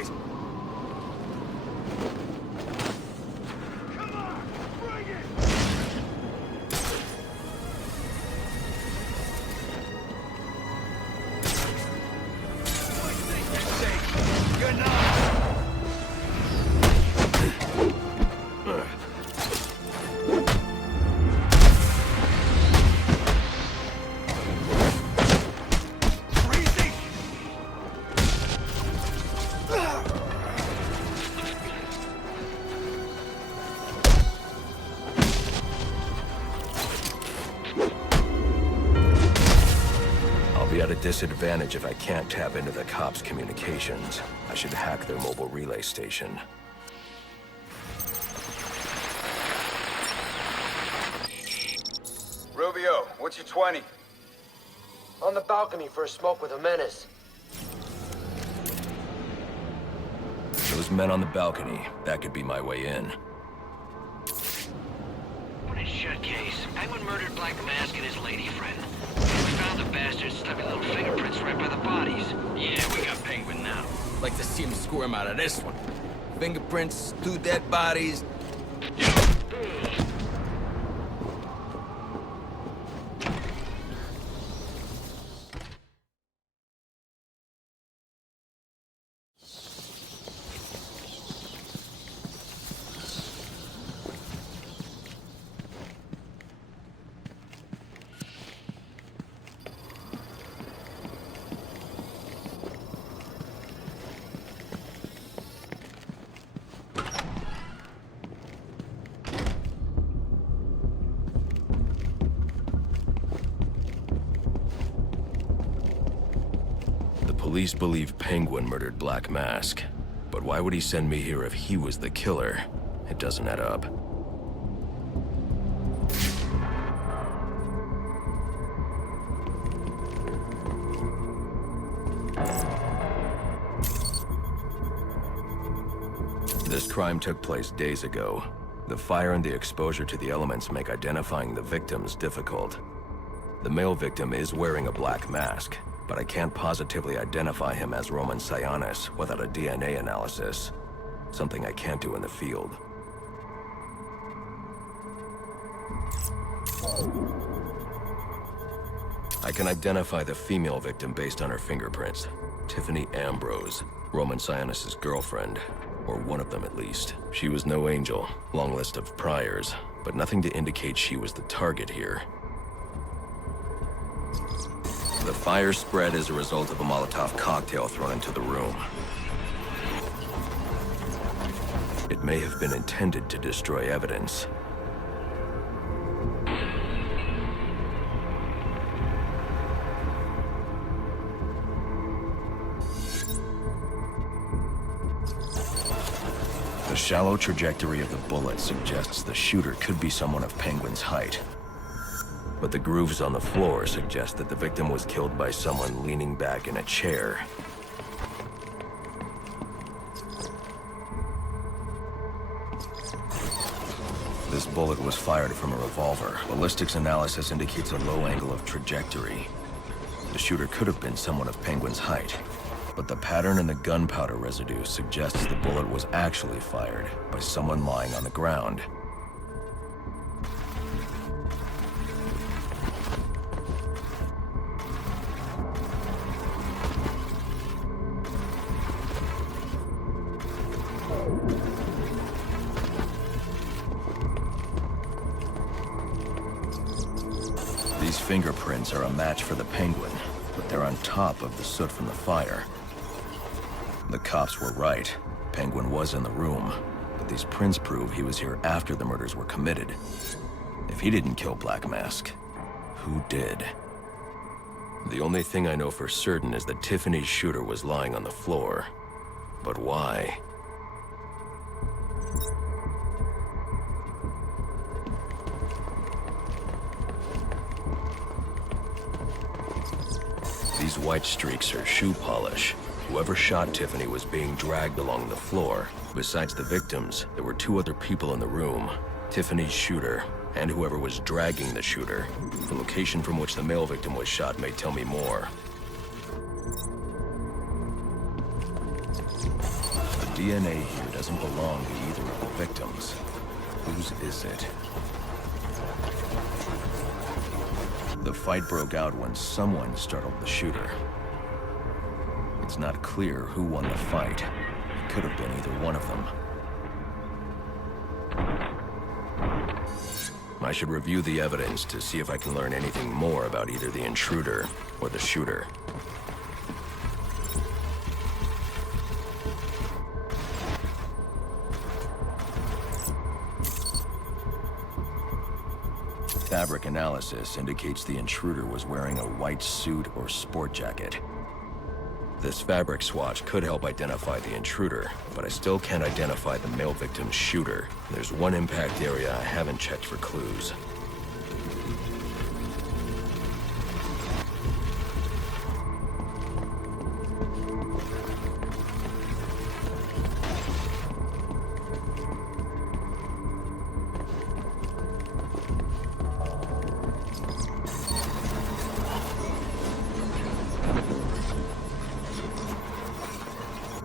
boys! Come on! Bring it! I think you're safe. You're not! At a disadvantage if I can't tap into the cops' communications. I should hack their mobile relay station. Rubio, what's your 20? On the balcony for a smoke with a menace. Those men on the balcony, that could be my way in. When it's shut case, Penguin murdered Black Mask and his lady friend. We found the bastards stuffing little fingerprints right by the bodies. Yeah, we got Penguin now. Like to see him squirm out of this one. Fingerprints, 2 dead bodies. Police believe Penguin murdered Black Mask, but why would he send me here if he was the killer? It doesn't add up. This crime took place days ago. The fire and the exposure to the elements make identifying the victims difficult. The male victim is wearing a black mask, but I can't positively identify him as Roman Sionis without a DNA analysis. Something I can't do in the field. I can identify the female victim based on her fingerprints. Tiffany Ambrose, Roman Sionis' girlfriend, or one of them at least. She was no angel, long list of priors, but nothing to indicate she was the target here. The fire spread as a result of a Molotov cocktail thrown into the room. It may have been intended to destroy evidence. The shallow trajectory of the bullet suggests the shooter could be someone of Penguin's height. But the grooves on the floor suggest that the victim was killed by someone leaning back in a chair. This bullet was fired from a revolver. Ballistics analysis indicates a low angle of trajectory. The shooter could have been someone of Penguin's height, but the pattern in the gunpowder residue suggests the bullet was actually fired by someone lying on the ground. These fingerprints are a match for the Penguin, but they're on top of the soot from the fire. The cops were right. Penguin was in the room, but these prints prove he was here after the murders were committed. If he didn't kill Black Mask, who did? The only thing I know for certain is that Tiffany's shooter was lying on the floor. But why? These white streaks are shoe polish. Whoever shot Tiffany was being dragged along the floor. Besides the victims, there were two other people in the room. Tiffany's shooter, and whoever was dragging the shooter. The location from which the male victim was shot may tell me more. DNA here doesn't belong to either of the victims. Whose is it? The fight broke out when someone startled the shooter. It's not clear who won the fight. It could have been either one of them. I should review the evidence to see if I can learn anything more about either the intruder or the shooter. Fabric analysis indicates the intruder was wearing a white suit or sport jacket. This fabric swatch could help identify the intruder, but I still can't identify the male victim's shooter. There's one impact area I haven't checked for clues.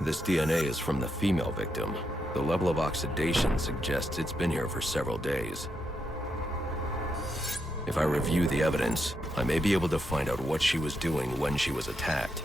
This DNA is from the female victim. The level of oxidation suggests it's been here for several days. If I review the evidence, I may be able to find out what she was doing when she was attacked.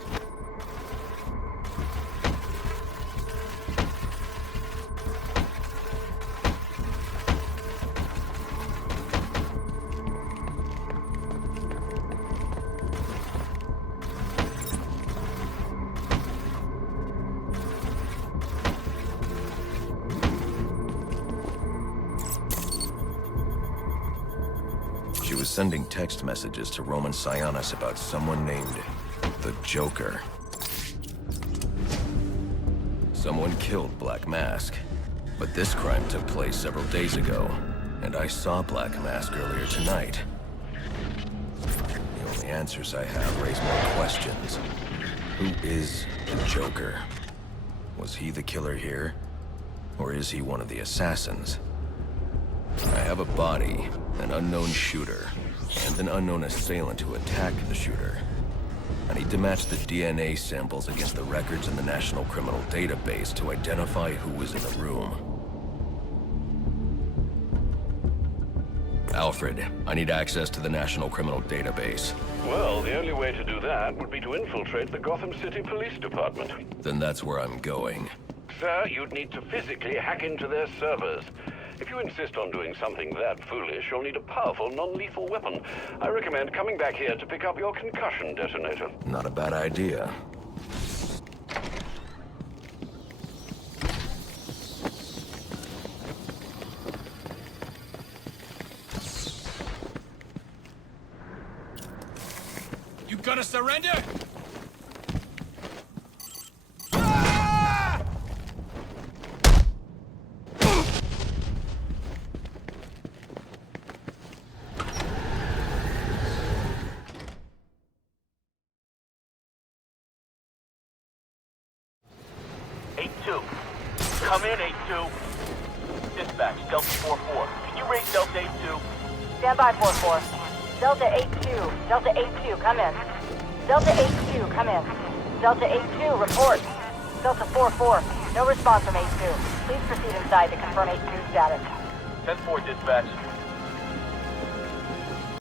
She was sending text messages to Roman Sionis about someone named the Joker. Someone killed Black Mask, but this crime took place several days ago, and I saw Black Mask earlier tonight. The only answers I have raise more questions. Who is the Joker? Was he the killer here? Or is he one of the assassins? I have a body, an unknown shooter, and an unknown assailant who attacked the shooter. I need to match the DNA samples against the records in the National Criminal Database to identify who was in the room. Alfred, I need access to the National Criminal Database. Well, the only way to do that would be to infiltrate the Gotham City Police Department. Then that's where I'm going. Sir, you'd need to physically hack into their servers. If you insist on doing something that foolish, you'll need a powerful, non-lethal weapon. I recommend coming back here to pick up your concussion detonator. Not a bad idea. You gonna surrender? Come in, 8-2. Dispatch, Delta 4-4. Can you raise Delta 8-2? Stand by, 4-4. Delta 8-2. Delta 8-2, come in. Delta 8-2, come in. Delta 8-2, report. Delta 4-4, no response from 8-2. Please proceed inside to confirm 8-2 status. 10-4, dispatch.